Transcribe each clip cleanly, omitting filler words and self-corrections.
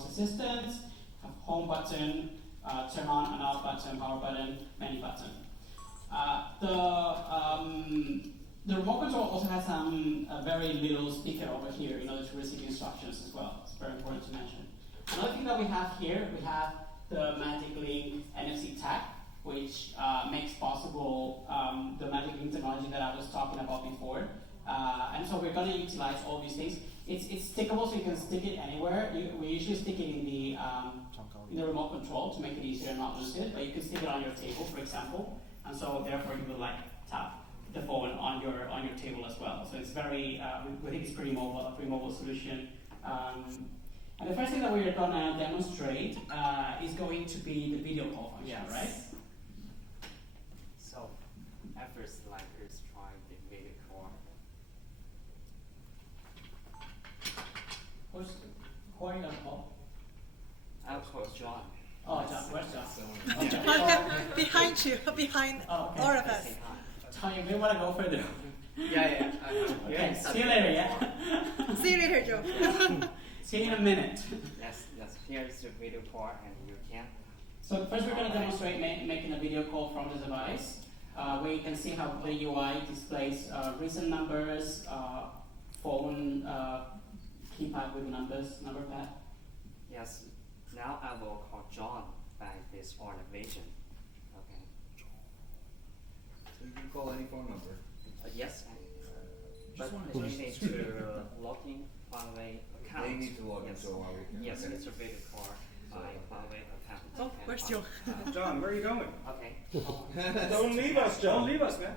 voice assistants, have home button, turn on and off button, power button, menu button. The remote control also has a very little speaker over here in order to receive instructions as well. It's very important to mention. Another thing that we have here, we have the Magic Link NFC tag, which makes possible the Magic Link technology that I was talking about before. And so we're going to utilize all these things. It's stickable, so you can stick it anywhere. We usually stick it in the remote control to make it easier and not lose it, but you can stick it on your table, for example. And so therefore you will tap the phone on your table as well. So it's very, we think it's pretty mobile, a pretty mobile solution. And the first thing that we're going to demonstrate is going to be the video call function, right? So, at first, let's try the video call. Who are you going to call? I'll call John. Oh, John, where's John? Behind you, behind all of us. John, you may want to go further. Yeah. Okay, see you later, yeah? See you later, Joe. See you in a minute. Yes. Here is the video call, and you can. So first we're going to demonstrate making a video call from the device, where you can see how the UI displays recent numbers, phone keypad with numbers, number pad. Yes. Now I will call John by this automation. Okay. So you can call any phone number. Yes. But you need to log in Huawei account. They need to log into a Huawei account. Yes, okay. it's a video call by Huawei account. Oh, where's Joe? John, where are you going? Okay. Don't leave us, John. Don't leave us, man.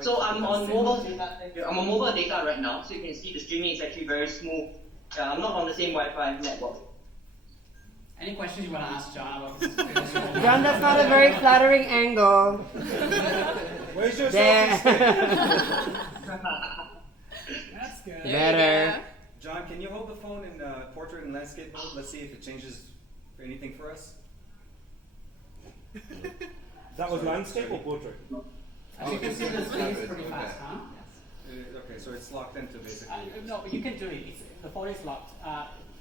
So I'm on mobile data. I'm on mobile data right now, so you can see the streaming is actually very smooth. I'm not on the same Wi-Fi network. Any questions you want to ask John about this? John, that's not a very flattering angle. Where's your There. selfie That's good. Better. John, can you hold the phone in portrait and landscape mode? Let's see if it changes anything for us. That was landscape or portrait? As you can see, the screen is pretty fast, huh? Okay, so it's locked into basically. No, you can do it. The phone is locked.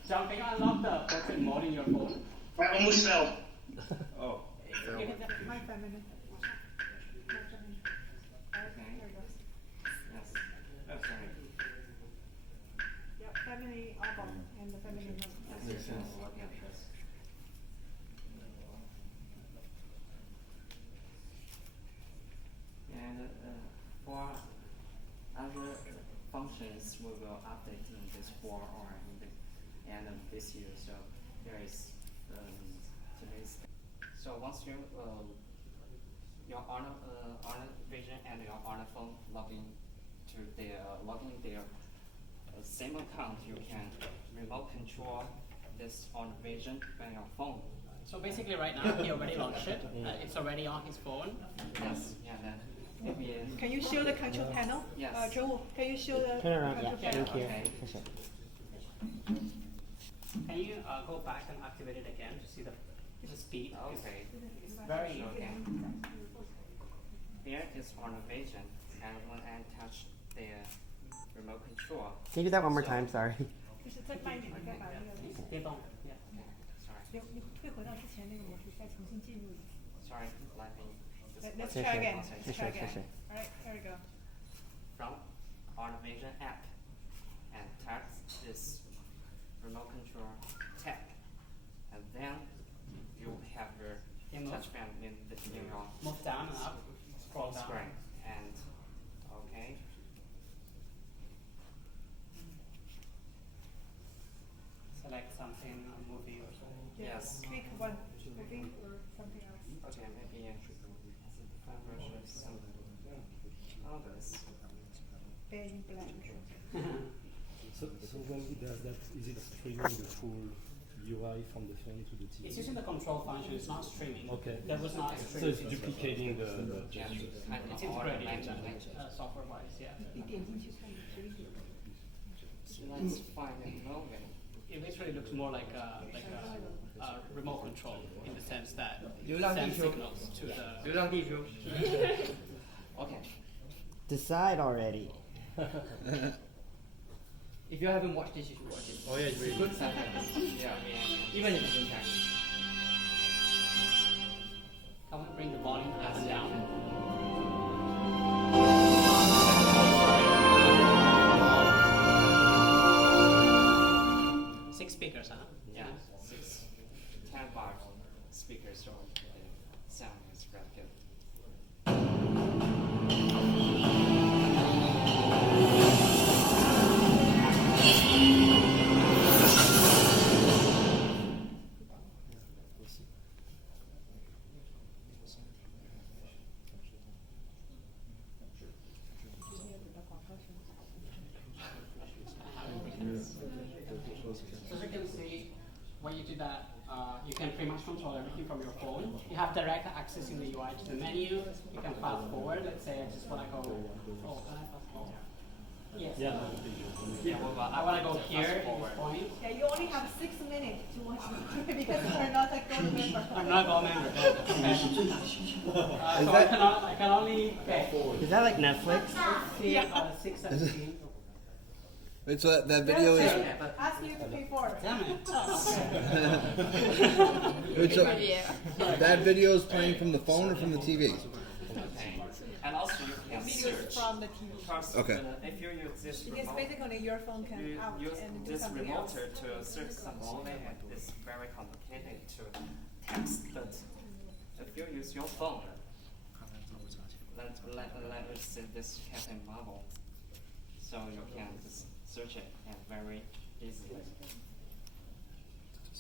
John, can you unlock the portrait mode in your phone? I almost fell. Oh. My family. Yes. That's right. Yeah, family album and the family number. Yes. And for other functions, we will update in this quarter or in the end of this year. So there is today's. So once you your Honor Vision and your Honor phone login their same account, you can remote control this Honor Vision by your phone. So basically right now, he already launched it. It's already on his phone. Yes, yeah, then maybe. Can you show the control panel? Yes. Joe, can you show the Turn around, control yeah, panel? thank you. Okay. Can you go back and activate it again to see the speed? Okay. It's very. Okay. Here is Honor Vision, and when I touch the remote control. Can you do that one more time? Sorry. 就是再慢一点，再把那个。电动 yeah. Sorry. 你退回到之前那个模式，再重新进入一次。 Sorry, let me. Let's try again. Let's try Sure, sure, again. sure. All right, here we go. From Honor Vision app, and tap this remote control tab, and then you have your touchpad in your Move down and up. Scroll down. screen, and okay. Select something, a movie or something. Yes. Click one movie or something else. Okay, maybe some others. Bear in black. So when it does that, is it streaming the full UI from the phone to the TV? It's using the control function. It's not streaming. Okay. That was not So streaming. it's duplicating the Yeah, gestures. kind It's of integrated automated. software-wise, yeah. 你点进去看，你直接点。 Let's find a movie. It literally looks more like a remote control in the sense that it 流浪地 sends 球 signals to the. 流浪地球 Okay. Decide already. If you haven't watched this, you should watch it. Oh yeah, it's really Good sentence. Yeah, even if it's in text. Can we bring the volume as down? Six speakers, huh? Yeah, 10 bar speakers, so the sound is really good. So as you can see, when you do that, you can pretty much control everything from your phone. You have direct access in the UI to the menu. You can fast forward. Let's say I just want to go. Oh, can I fast forward? Yes. Yeah. I want to go here at this point. Yeah, you only have 6 minutes to watch the because you're not a gold member. I'm not a gold member. Okay. So I can only. Okay. Is that like Netflix? See, 6:17. Wait, so that video is. Ask you to pay for it. Damn it. Wait, so that video is playing from the phone or from the TV? And also you can Videos search. from the TV. Because, Okay. If you use this Because remote, basically your phone can you out use and do this something else. remote to search something, and it's very complicated to text. But if you use your phone, let us say this Captain Marvel, so you can just search it and very easily